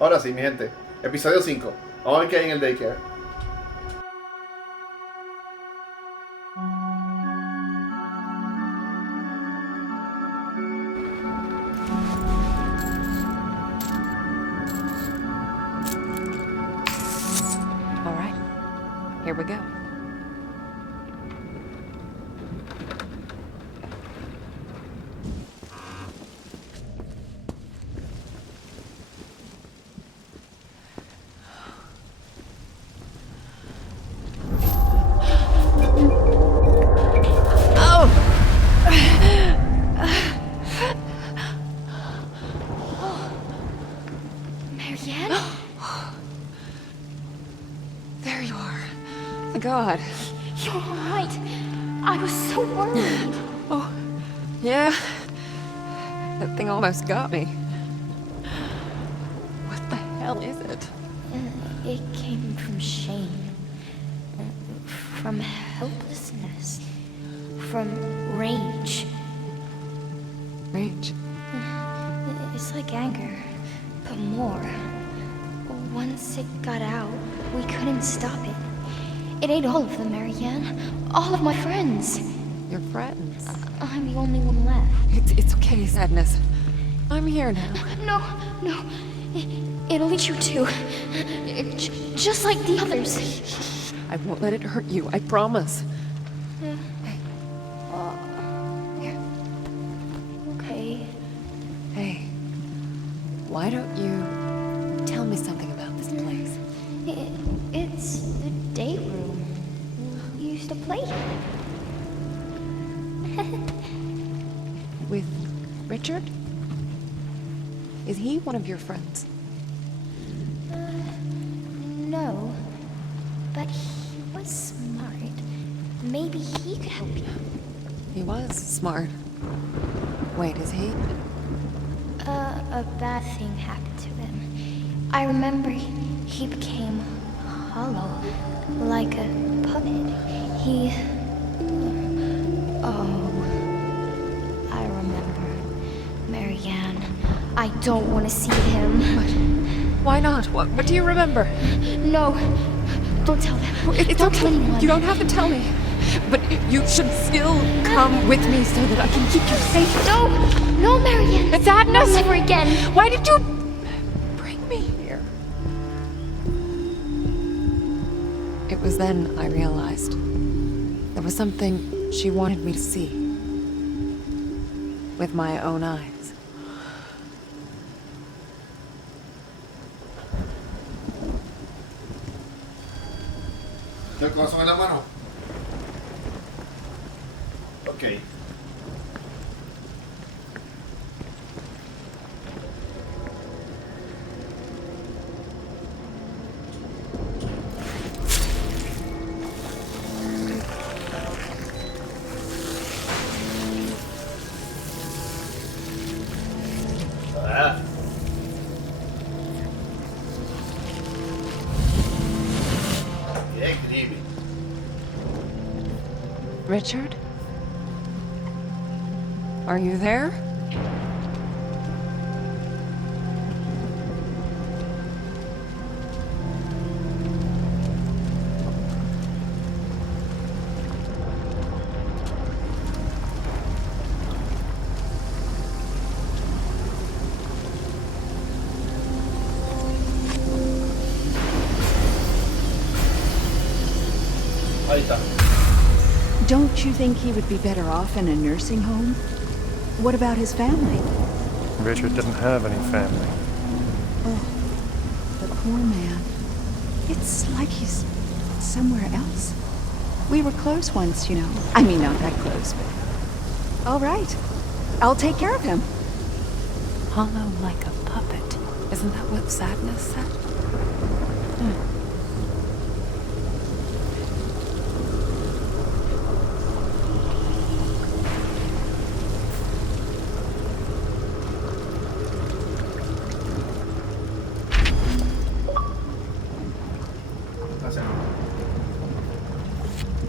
Ahora sí, mi gente. Episodio 5. Vamos a ver qué hay en el daycare. All right, here we go. There you are. Thank God. You're all right. I was so worried. Oh, yeah. That thing almost got me. What the hell is it? It came from shame. From helplessness. From rage. Rage. It's like anger, but more. Once it got out, we couldn't stop it. It ate all of them, Marianne. All of my friends. Your friends. I'm the only one left. It's okay, Sadness. I'm here now. No. It'll eat you too. Just like the others. I won't let it hurt you, I promise. Okay. Hey, why don't you tell me something about this place? It's the Dayroom. We used to play here. With Richard? Is he one of your friends? No. But he was smart. Maybe he could help you. He was smart. Wait, is he? A bad thing happened to him. I remember he became hollow, like a puppet. Oh, I remember. Marianne, I don't want to see him. Why not? What do you remember? No, don't tell them. It's Don't okay. tell anyone. You don't have to tell me. But you should still come with me so that I can keep you safe. No, Marianne. Sadness. No, never again. Why did you bring me here? It was then I realized there was something she wanted me to see with my own eyes. ¿El corazón en la mano? Ok. Ah. Qué crimen. Richard? Are you there? Ahí está. Don't you think he would be better off in a nursing home? What about his family? Richard didn't have any family. Oh, the poor man. It's like he's somewhere else. We were close once, you know. I mean, not that close, but... All right. I'll take care of him. Hollow like a puppet. Isn't that what Sadness said?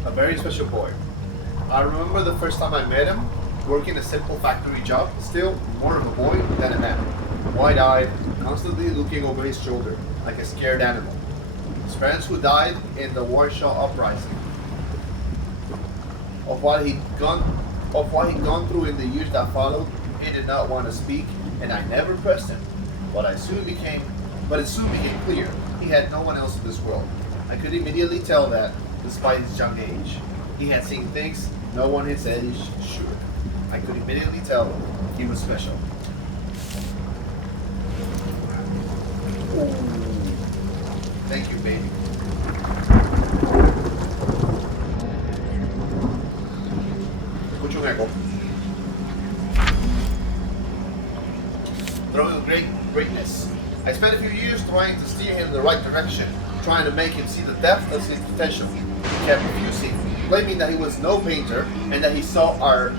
A very special boy. I remember the first time I met him, working a simple factory job, still more of a boy than a man. wide-eyed, constantly looking over his shoulder like a scared animal. His parents who died in the Warsaw Uprising. Of what he'd gone through in the years that followed, he did not want to speak, and I never pressed him. But it soon became clear he had no one else in this world. I could immediately tell that, despite his young age, he had seen things no one his age should. I could immediately tell he was special. Thank you, baby. Escucho un eco. Throwing greatness. I spent a few years trying to steer him in the right direction, trying to make him see the depth of his potential. He kept refusing, claiming that he was no painter and that he saw our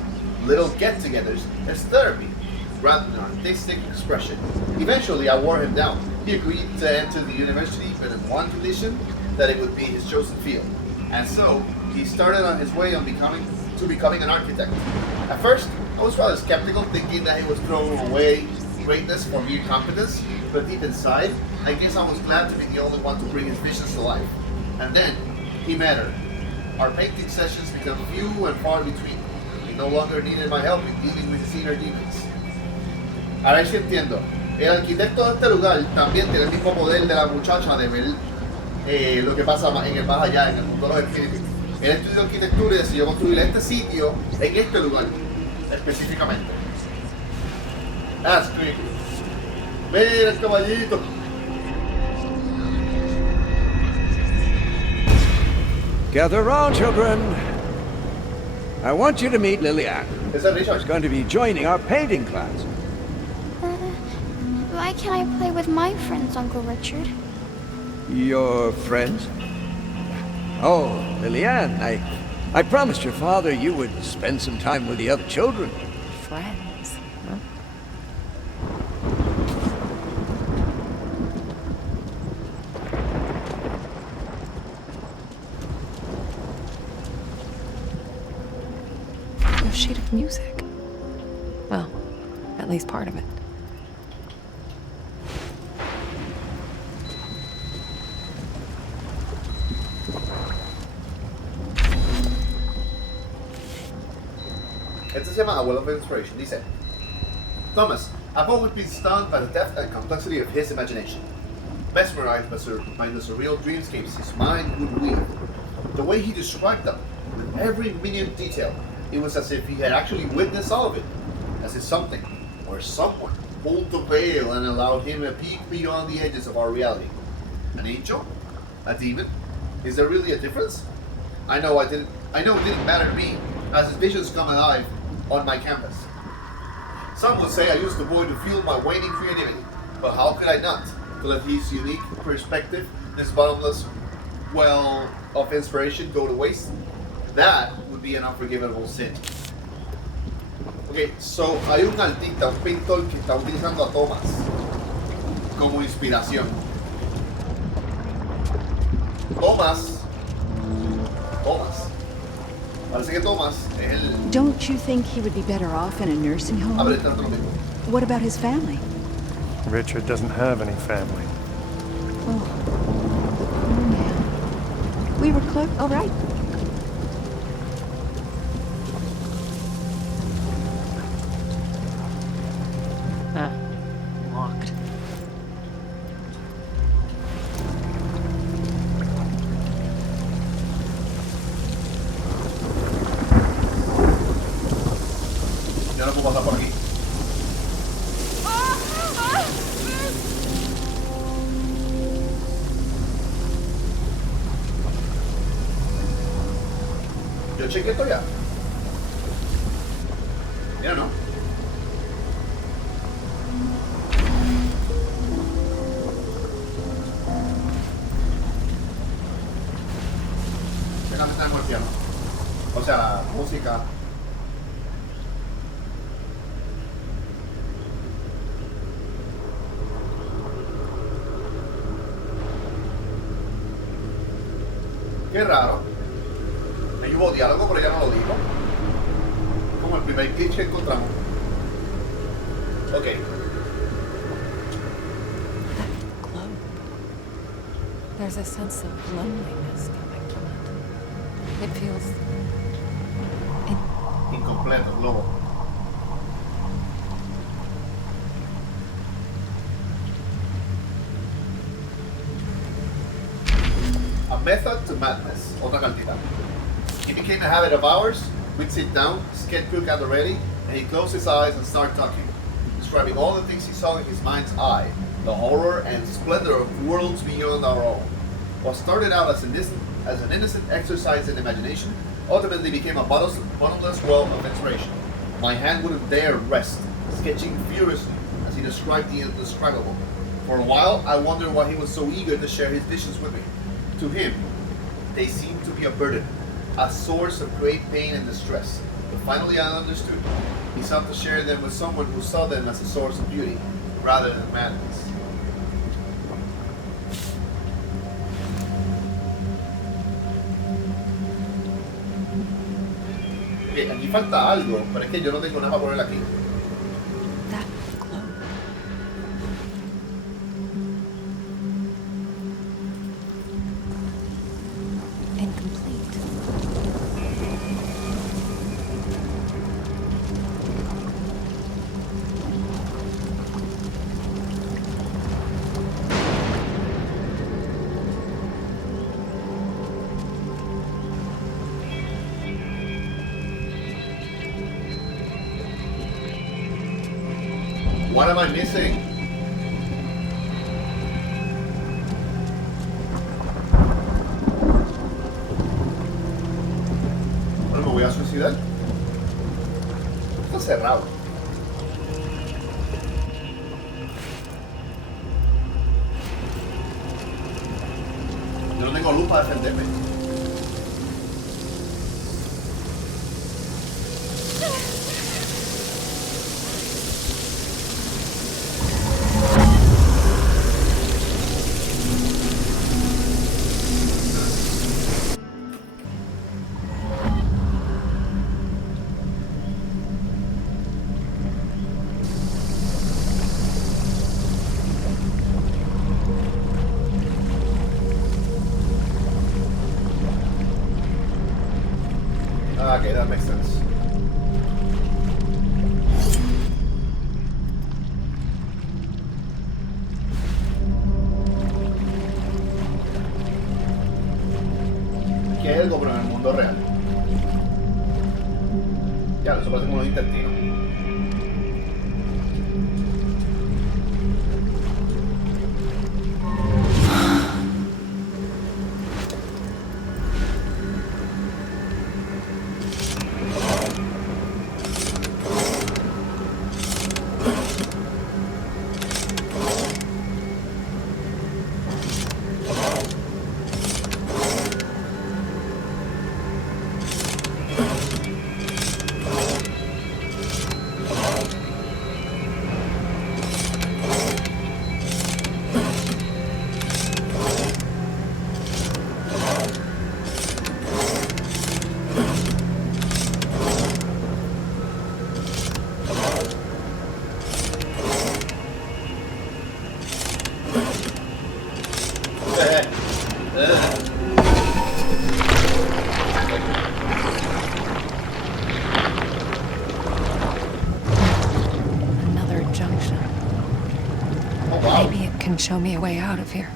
little get-togethers as therapy rather than artistic expression. Eventually, I wore him down. He agreed to enter the university, but in one condition, that it would be his chosen field. And so, he started on his way on becoming an architect. At first, I was rather skeptical, thinking that he was throwing away greatness for mere competence, but deep inside, I guess I was glad to be the only one to bring his visions to life. And then, he met her. Our painting sessions became few and far between. He no longer needed my help in dealing with his inner demons. Ahora sí entiendo. El arquitecto de este lugar también tiene el mismo poder de la muchacha de ver lo que pasa en el más allá, en el mundo de los espíritus. Él estudió arquitectura y decidió construir este sitio en este lugar, específicamente. That's creepy. Mira el caballito. Gather round, children. I want you to meet Lillian. Is that Richard? She's going to be joining our painting class. Why can't I play with my friends, Uncle Richard? Your friends? Oh, Lillian, I promised your father you would spend some time with the other children. Friends, huh? A sheet of music. Well, at least part of it. Este se llama A Well of Inspiration. Dice, Thomas, I've always been stunned by the depth and complexity of his imagination. Mesmerized by the surreal dreamscapes his mind would weave. The way he described them, with every minute detail, it was as if he had actually witnessed all of it. As if something, or someone, pulled the veil and allowed him a peek beyond the edges of our reality. An angel? A demon? Is there really a difference? I know it didn't matter to me, as his visions come alive on my canvas. Some would say I used the boy to fuel my waning creativity, but how could I not, to let his unique perspective, this bottomless well of inspiration go to waste? That would be an unforgivable sin. Okay, so hay un artista, un pintor que está utilizando a Thomas como inspiración. Thomas. Parece que Thomas es el... Don't you think he would be better off in a nursing home? A ver, está lo mismo. What about his family? Richard doesn't have any family. Oh man. We were close. All right. Locked. Yo no puedo pasar por aquí. Yo chequeé esto ya. Mira, no. Déjame estar con el piano. O sea, música. Qué raro. Ahí hubo diálogo, pero ya no lo dijo. Como el primer glitch que encontramos. Ok. There's a sense of loneliness coming to it. It feels Incompleto, globo. A method to madness. Otra cartita. It became a habit of ours. We'd sit down, sketch book at the ready, and he'd close his eyes and start talking, describing all the things he saw in his mind's eye, the horror and splendor of worlds beyond our own. What started out as an innocent exercise in imagination ultimately became a bottomless well of inspiration. My hand wouldn't dare rest, sketching furiously as he described the indescribable. For a while, I wondered why he was so eager to share his visions with me. To him, they seemed to be a burden, a source of great pain and distress. But finally I understood. He sought to share them with someone who saw them as a source of beauty, rather than madness. Ok, aquí falta algo, pero es que yo no tengo nada para poner aquí. that glow. Incomplete. What am I missing? Bueno, me voy a suicidar. Está cerrado. Yo no tengo luz para defenderme. Okay, that makes sense. Aquí hay algo, pero en el mundo real. Ya, eso parece como un intestino. Another junction. Oh, wow. Maybe it can show me a way out of here.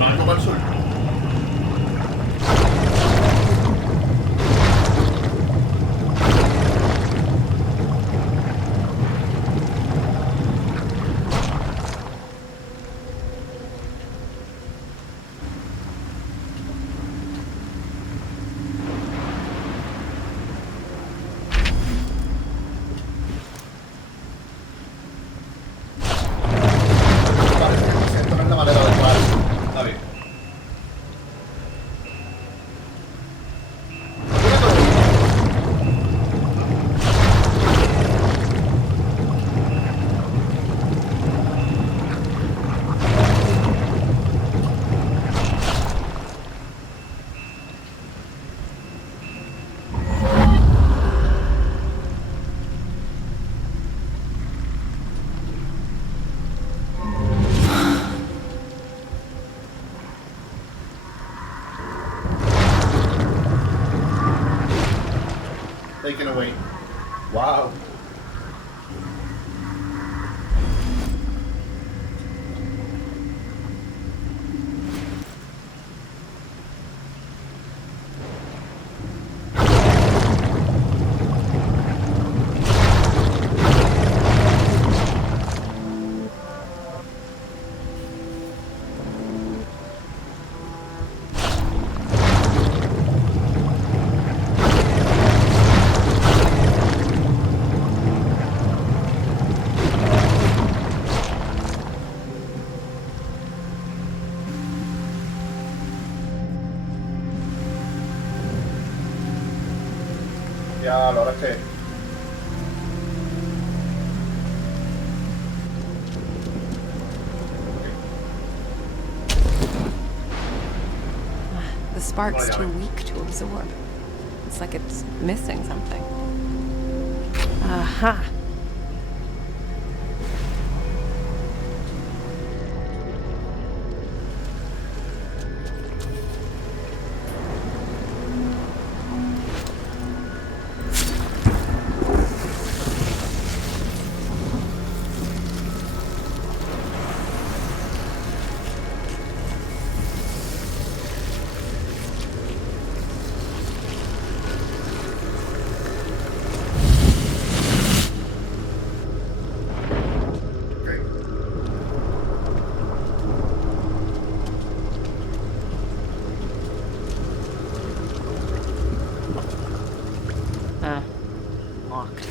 Algo para el sur. taken away. Wow. Ya, la verdad es que The spark's too weak to absorb. It's like it's missing something. Aha! Locked.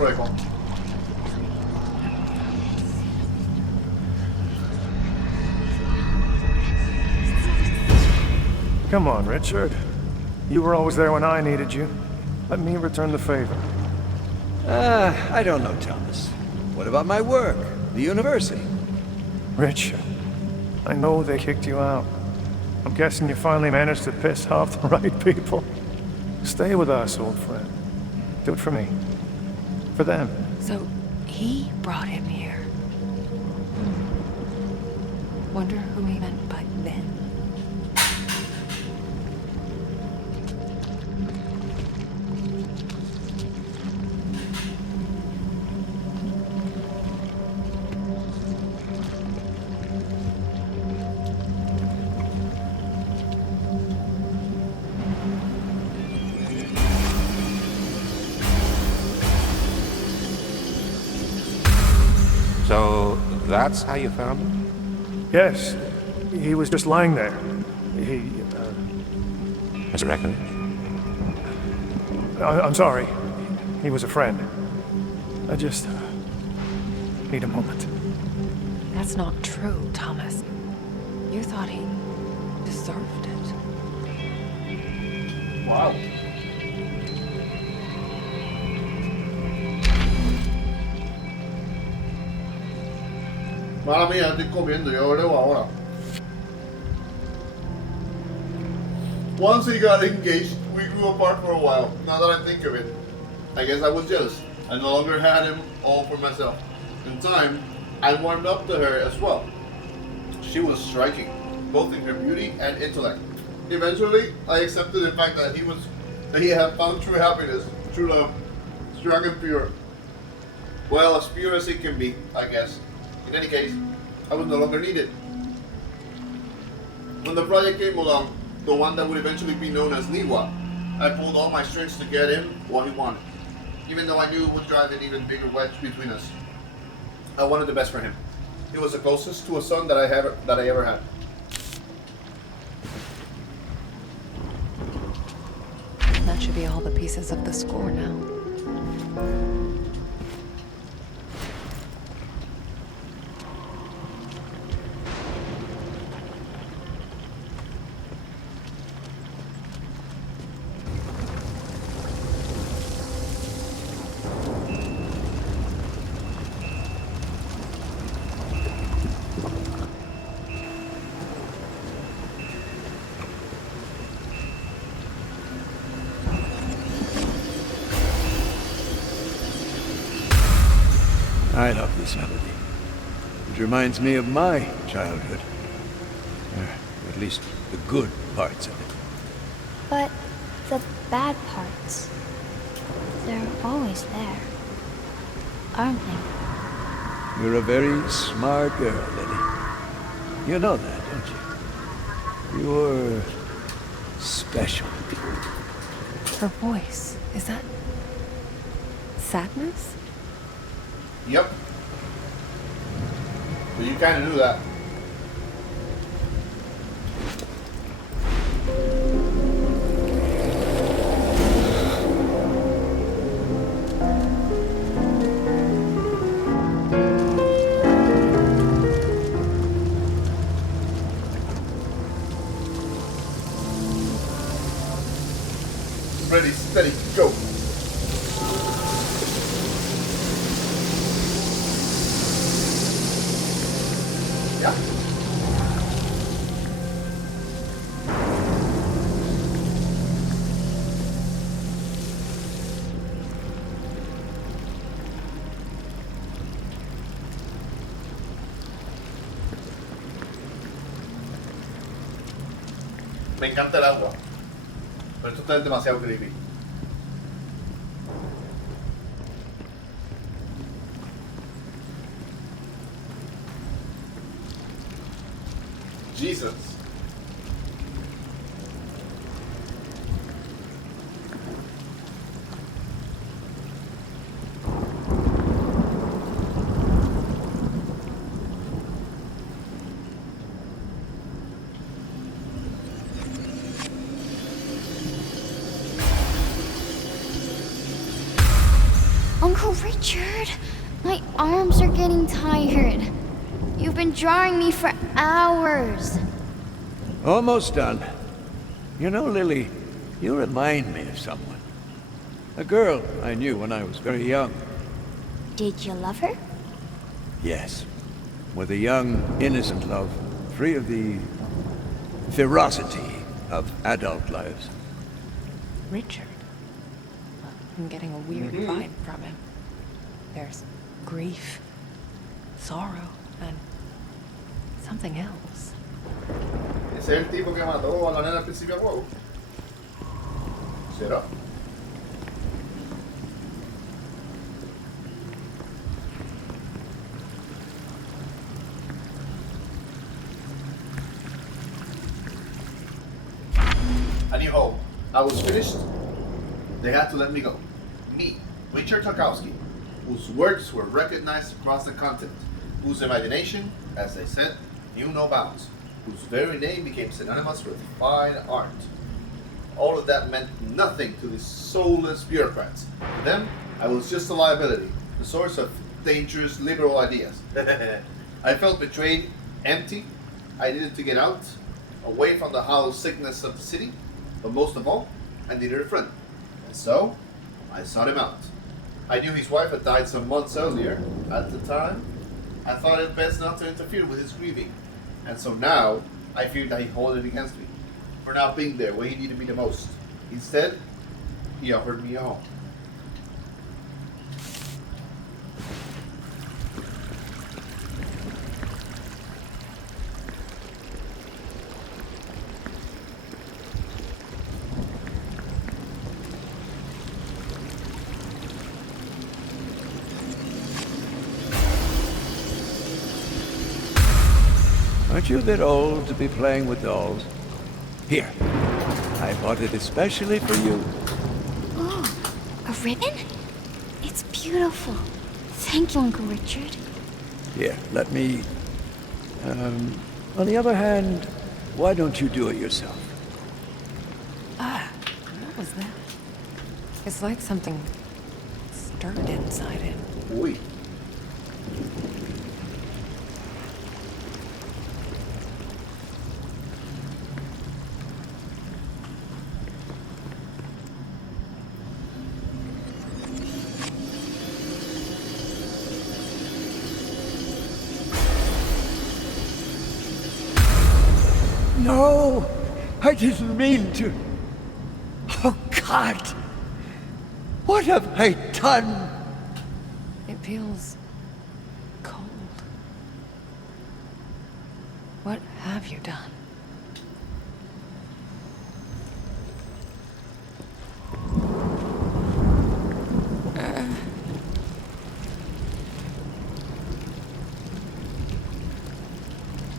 otro eco. Come on, Richard. You were always there when I needed you. Let me return the favor. I don't know, Thomas. What about my work? The university? Richard, I know they kicked you out. I'm guessing you finally managed to piss off the right people. Stay with us, old friend. Do it for me. For them. So, he brought him here. Wonder who he meant by them. So that's how you found him? Yes. He was just lying there. He, Resurrected? I'm sorry. He was a friend. I just need a moment. That's not true, Thomas. You thought he deserved it. Wow. Mala mía, estoy comiendo, yo leo ahora. Once he got engaged, we grew apart for a while. Now that I think of it, I guess I was jealous. I no longer had him all for myself. In time, I warmed up to her as well. She was striking, both in her beauty and intellect. Eventually, I accepted the fact that he had found true happiness, true love, strong and pure. Well, as pure as it can be, I guess. In any case, I was no longer needed. When the project came along, the one that would eventually be known as Liwa, I pulled all my strings to get him what he wanted. Even though I knew it would drive an even bigger wedge between us. I wanted the best for him. He was the closest to a son that I ever had. That should be all the pieces of the score now. I love this melody. It reminds me of my childhood. At least the good parts of it. But the bad parts, they're always there, aren't they? You're a very smart girl, Lily. You know that, don't you? You're special. Her voice, is that sadness? Yep. But you kind of knew that. Ready, steady, go. Yeah. Me encanta el agua, pero esto está demasiado creepy. Jesus. Uncle Richard, my arms are getting tired. You've been drawing me for hours. Almost done. You know, Lily, you remind me of someone. A girl I knew when I was very young. Did you love her? Yes. With a young, innocent love, free of the ferocity of adult lives. Richard. I'm getting a weird vibe from him. There's grief, sorrow, and something else. Ese es el tipo que mató a la nena al principio del juego. ¿Será? A new home. I was finished. They had to let me go. Me, Richard Tarkowski, whose works were recognized across the continent, whose imagination, as they said, knew no bounds, whose very name became synonymous with fine art. All of that meant nothing to these soulless bureaucrats. To them, I was just a liability, the source of dangerous liberal ideas. I felt betrayed, empty. I needed to get out, away from the hollow sickness of the city, but most of all, I needed a friend. And so, I sought him out. I knew his wife had died some months earlier. At the time, I thought it best not to interfere with his grieving. And so now, I feared that he held it against me for not being there where he needed me the most. Instead, he offered me a home. Aren't you a bit old to be playing with dolls? Here, I bought it especially for you. Oh, a ribbon? It's beautiful. Thank you, Uncle Richard. Here, let me... on the other hand, why don't you do it yourself? What was that? It's like something stirred inside him. Uy. No! I didn't mean to. Oh, God! What have I done? It feels cold. What have you done?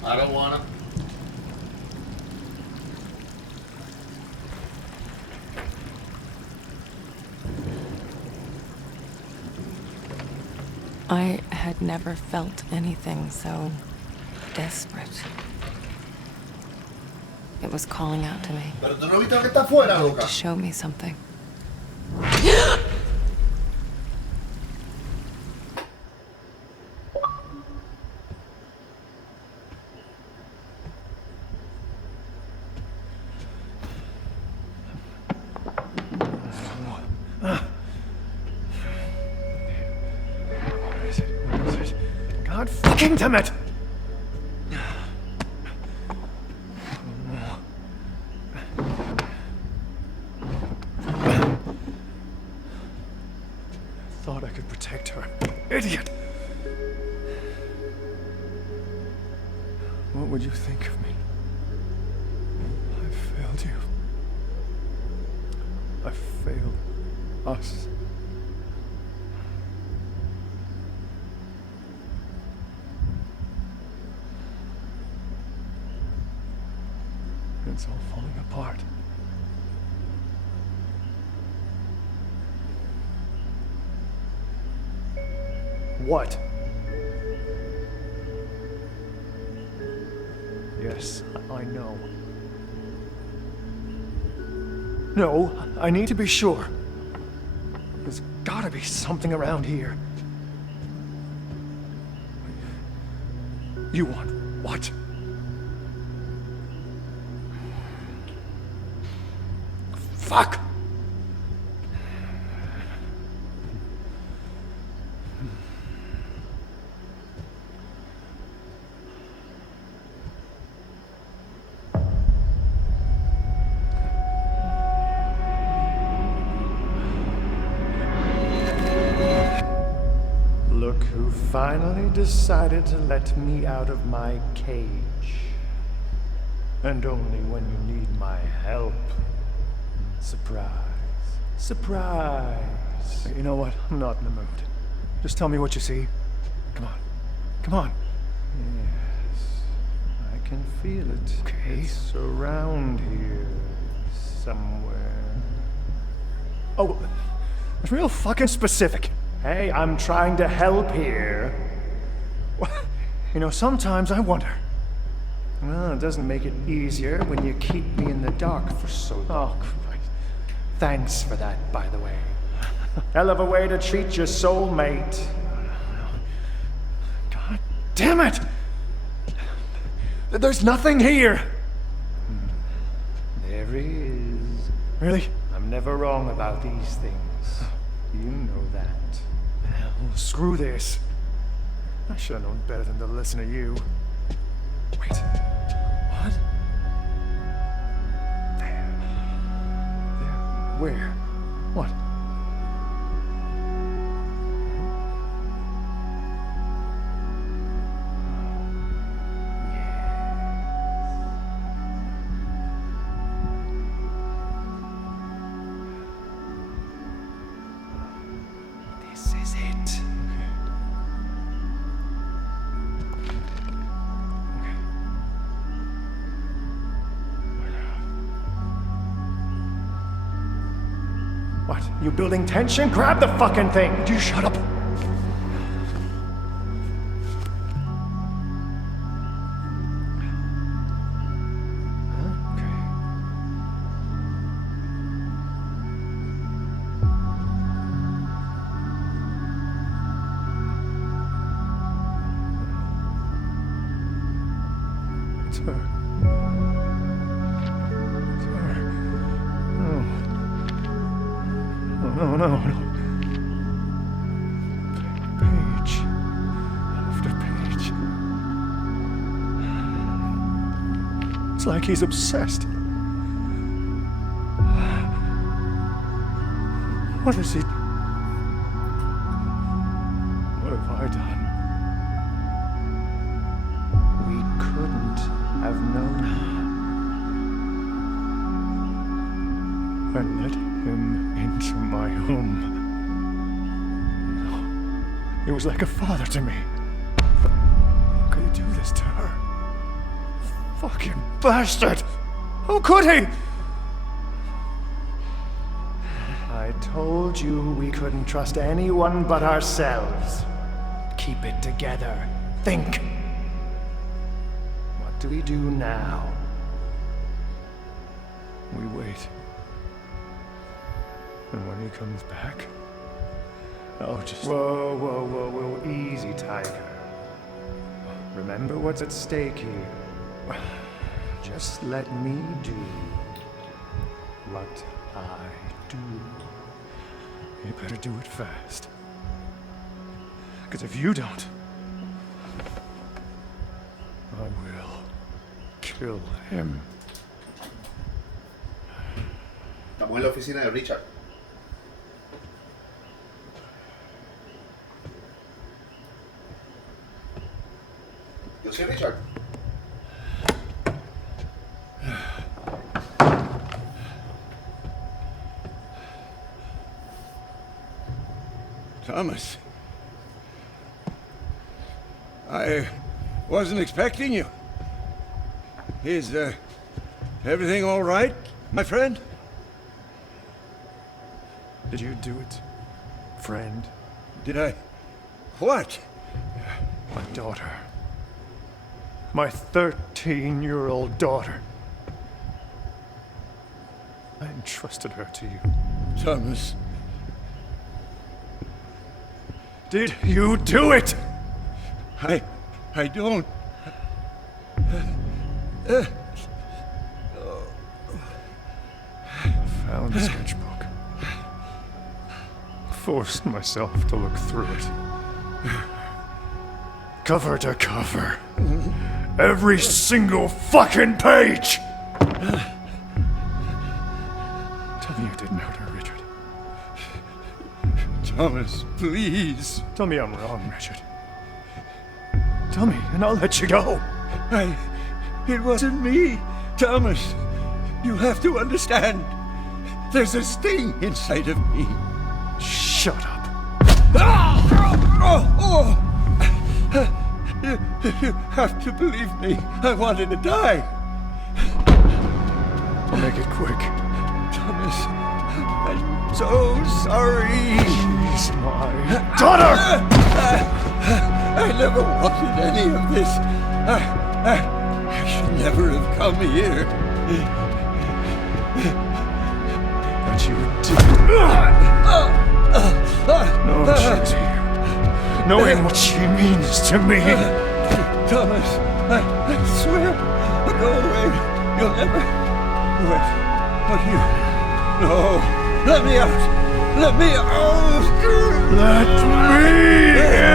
I don't wanna. I had never felt anything so desperate. It was calling out to me, Pero tú no viste lo que está afuera, loca. to show me something. God fucking damn it! Thought I could protect her. Idiot! What would you think of me? I failed you. I failed us. It's all falling apart. What? Yes, I know. No, I need to be sure. There's gotta be something around here. You want what? Fuck! Look who finally decided to let me out of my cage. And only when you need my help. Surprise. Surprise. You know what? I'm not in the mood. Just tell me what you see. Come on. Come on. Yes. I can feel it. Okay. It's around here. Somewhere. Oh, it's real fucking specific. Hey, I'm trying to help here. You know, sometimes I wonder. Well, it doesn't make it easier when you keep me in the dark for so long. Oh, Christ. Thanks for that, by the way. Hell of a way to treat your soulmate. God damn it! There's nothing here! There is. Really? I'm never wrong about these things. You know that. Well, screw this. I should have known better than to listen to you. Wait. What? There. There. Where? What? This is it. What? You building tension? Grab the fucking thing! Would you shut up? It's her. It's her. No. No. Page. After page. It's like he's obsessed. What is he? What have I done? We couldn't have known. I let him into my home. He was like a father to me. How could he do this to her? Fucking bastard! How could he? I told you we couldn't trust anyone but ourselves. Keep it together. Think. What do we do now? We wait. And when he comes back, I'll just... Whoa, easy, Tiger. Remember what's at stake here. Just let me do what I do. You better do it fast. Because if you don't, I will kill him. Estamos en la oficina de Richard. Yo soy Richard. Thomas. I wasn't expecting you. Is, everything all right, my friend? Did you do it, friend? Did I... What? My daughter. My 13-year-old daughter. I entrusted her to you. Thomas. Did you do it? I don't... I found the sketchbook. Forced myself to look through it. Cover to cover. Every single fucking page! Tell me you didn't hurt her, Richard. Thomas, please. Tell me I'm wrong, Richard. Tell me, and I'll let you go. It wasn't me, Thomas. You have to understand. There's a sting inside of me. Shut up. You have to believe me. I wanted to die. I'll make it quick. Thomas, I'm so sorry. She's my daughter! I never wanted any of this. I should never have come here. But you did. Knowing she's here. Knowing what she means to me. Thomas, I swear, I'll go away. You'll never... What you... No, let me out. Let me out. Let me in!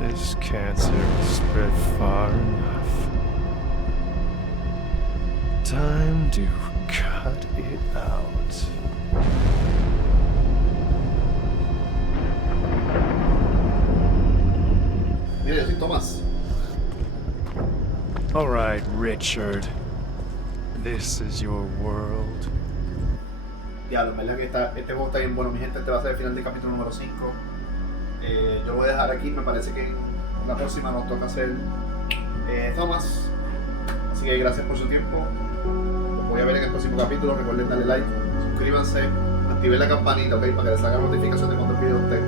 This cancer has spread far enough. Time to cut it out. Mira, yo soy Thomas. All right, Richard. This is your world. Diablo, en verdad que este juego está bien bueno, mi gente. Este va a ser el final del capítulo número 5. Yo lo voy a dejar aquí. Me parece que en la próxima nos toca hacer Thomas. Así que gracias por su tiempo. Los voy a ver en el próximo capítulo. Recuerden darle like, suscríbanse, activen la campanita, ¿ok? Para que les salga notificación de cuando el video esté.